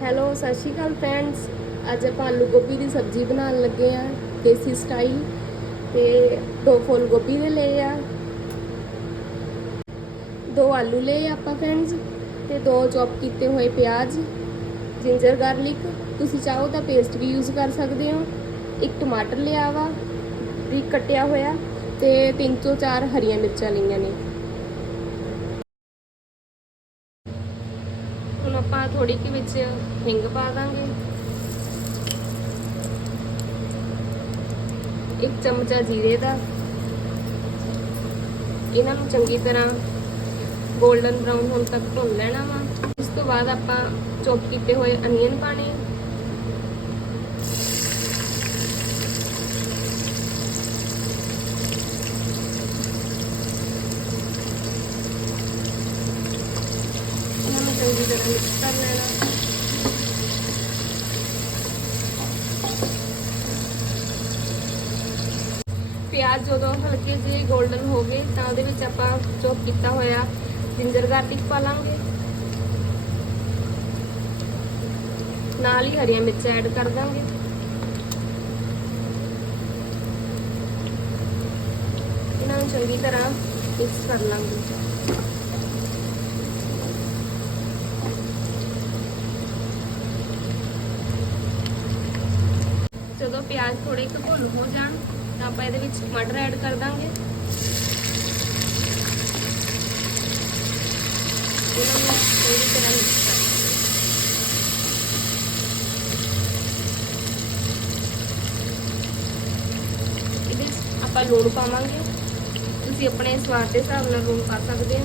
Hello, ਸਤਿ ਸ਼੍ਰੀ ਅਕਾਲ friends ਅੱਜ ਆਪਾਂ ਆਲੂ ਗੋਭੀ ਦੀ ਸਬਜ਼ੀ ਬਣਾਉਣ ਲੱਗੇ ਆ ਦੇਸੀ ਸਟਾਈਲ। ਤੇ ਦੋ ਫੁੱਲ ਗੋਭੀ ਦੇ ਲਏ ਆ। ਦੋ ਆਲੂ ਲਏ ਆਪਾਂ ਫਰੈਂਡਸ ਤੇ ਦੋ ਚੌਪ ਕੀਤੇ ਹੋਏ ਪਿਆਜ਼ ਜਿੰਜਰ ਗਾਰਲਿਕ ਤੁਸੀਂ ਚਾਹੋ ਤਾਂ ਪੇਸਟ ਵੀ ਯੂਜ਼ ਕਰ ਸਕਦੇ ਹੋ। ਇੱਕ ਟਮਾਟਰ ਲਿਆ ਵਾ ਬਰੀਕ ਕੱਟਿਆ ਹੋਇਆ ਤੇ ਤਿੰਨ ਤੋਂ ਚਾਰ ਹਰੀਆਂ ਮਿਰਚਾਂ ਲਈਆਂ ਨੇ ਹੁਣ ਆਪਾਂ ਥੋੜੀ ਕਿ ਵਿੱਚ ਹਿੰਗ ਪਾ ਦਾਂਗੇ। ਇੱਕ ਚਮਚਾ ਜੀਰੇ ਦਾ। ਇਹਨਾਂ ਨੂੰ ਚੰਗੀ ਤਰ੍ਹਾਂ 골ਡਨ ਬ੍ਰਾਊਨ ਹੋਣ ਤੱਕ ਭੁੰਨ ਲੈਣਾ ਵਾ। ਇਸ ਤੋਂ ਬਾਅਦ ਆਪਾਂ ਚੌਪ ਕੀਤੇ ਹੋਏ ਅਨੀਅਨ ਪਾਣੇ ਇਹਨਾਂ ਨੂੰ ਚੰਗੀ ਤਰ੍ਹਾਂ ਮਿਕਸ ਕਰ ਲੈਣਾ। ਪਿਆਜ਼ ਜਦੋਂ ਹਲਕੇ ਜਿਹੇ 골ਡਨ ਹੋ ਗਏ, ਤਾਂ ਉਹਦੇ ਵਿੱਚ ਆਪਾਂ ਚੌਪ ਕੀਤਾ ਹੋਇਆ ਜਿੰਜਰ ਗਾਰਲਿਕ ਪਾ ਲਾਂਗੇ। ਨਾਲ ਹੀ ਹਰੀਆਂ ਮਿਰਚਾਂ ਐਡ ਕਰ ਦਾਂਗੇ। ਇਹਨਾਂ ਨੂੰ ਚੰਗੀ ਤਰ੍ਹਾਂ ਮਿਕਸ ਕਰ ਲਾਂਗੇ। ਜਦੋਂ ਪਿਆਜ਼ ਥੋੜੇ ਕੁ ਭੁੰਨ ਹੋ ਜਾਣ, ਤਾਂ ਆਪਾਂ ਇਹਦੇ ਵਿੱਚ ਟਮਾਟਰ ਐਡ ਕਰ ਦਾਂਗੇ। ਇਹਨਾਂ ਨੂੰ ਚੰਗੀ ਤਰ੍ਹਾਂ ਮਿਕਸ ਕਰ ਇਹਦੇ ਵਿੱਚ ਆਪਾਂ ਲੂਣ ਪਾਵਾਂਗੇ। ਤੁਸੀਂ ਆਪਣੇ ਸਵਾਦ ਦੇ ਹਿਸਾਬ ਨਾਲ ਲੂਣ ਪਾ ਸਕਦੇ ਹੋ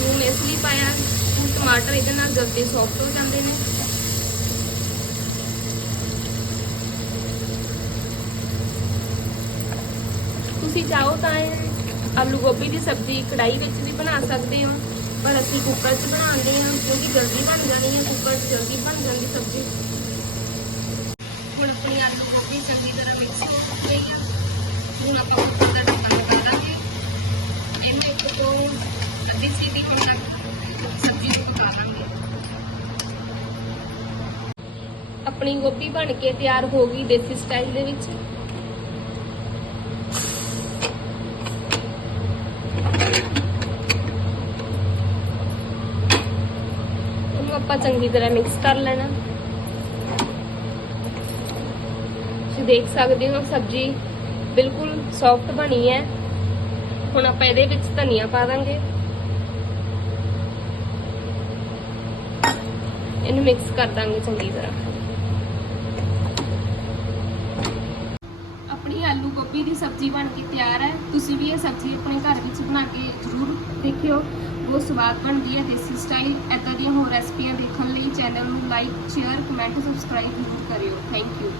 ਲੂਣ ਇਸ ਲਈ ਪਾਇਆ। ਕਿ ਟਮਾਟਰ ਇਹਦੇ ਨਾਲ ਜਲਦੀ ਸੌਫਟ ਹੋ ਜਾਂਦੇ ਨੇ। ਤੁਸੀਂ ਚਾਹੋ ਤਾਂ ਇਹ ਆਲੂ ਗੋਭੀ ਦੀ ਸਬਜ਼ੀ ਕੜਾਈ ਵਿੱਚ ਵੀ ਬਣਾ ਸਕਦੇ ਹੋ, ਪਰ ਅਸੀਂ ਕੁੱਕਰ 'ਚ ਬਣਾਉਂਦੇ ਹਾਂ, ਕਿਉਂਕਿ ਜਲਦੀ ਬਣ ਜਾਣੀ ਹੈ ਕੁੱਕਰ 'ਚ ਜਲਦੀ ਬਣ ਜਾਂਦੀ ਸਬਜ਼ੀ। ਹੁਣ ਆਪਣੀ ਆਲੂ ਗੋਭੀ ਚੰਗੀ ਤਰ੍ਹਾਂ ਮਿਕਸ ਅੱਧੀ ਸੀਟੀ ਸਬਜ਼ੀ ਨੂੰ ਪਕਾ ਦਾਂਗੇ ਆਪਣੀ ਗੋਭੀ ਬਣ ਕੇ ਤਿਆਰ ਹੋ ਗਈ ਦੇਸੀ ਸਟਾਈਲ ਦੇ ਵਿੱਚ। ਉਹਨੂੰ ਆਪਾਂ ਚੰਗੀ ਤਰ੍ਹਾਂ ਮਿਕਸ ਕਰ ਲੈਣਾ। ਤੁਸੀਂ ਦੇਖ ਸਕਦੇ ਹੋ ਸਬਜ਼ੀ ਬਿਲਕੁਲ ਸੌਫਟ ਬਣੀ ਹੈ। ਹੁਣ ਆਪਾਂ ਇਹਦੇ ਵਿੱਚ ਧਨੀਆ ਪਾ ਦਾਂਗੇ। ਇਹਨੂੰ ਮਿਕਸ ਕਰ ਦਾਂਗੇ ਚੰਗੀ ਤਰ੍ਹਾਂ। ਆਪਣੀ ਆਲੂ ਗੋਭੀ ਦੀ ਸਬਜ਼ੀ ਬਣ ਕੇ ਤਿਆਰ ਹੈ। ਤੁਸੀਂ ਵੀ ਇਹ ਸਬਜ਼ੀ ਆਪਣੇ ਘਰ ਵਿੱਚ ਬਣਾ ਕੇ ਜ਼ਰੂਰ ਦੇਖਿਓ। ਬਹੁਤ ਸਵਾਦ ਬਣਦੀ ਹੈ ਦੇਸੀ ਸਟਾਈਲ ਐਦਾਂ ਦੀਆਂ ਹੋਰ ਰੈਸਪੀਆਂ ਦੇਖਣ ਲਈ ਚੈਨਲ ਨੂੰ ਲਾਈਕ ਸ਼ੇਅਰ ਕਮੈਂਟ ਸਬਸਕ੍ਰਾਈਬ ਜ਼ਰੂਰ ਕਰਿਓ। Thank you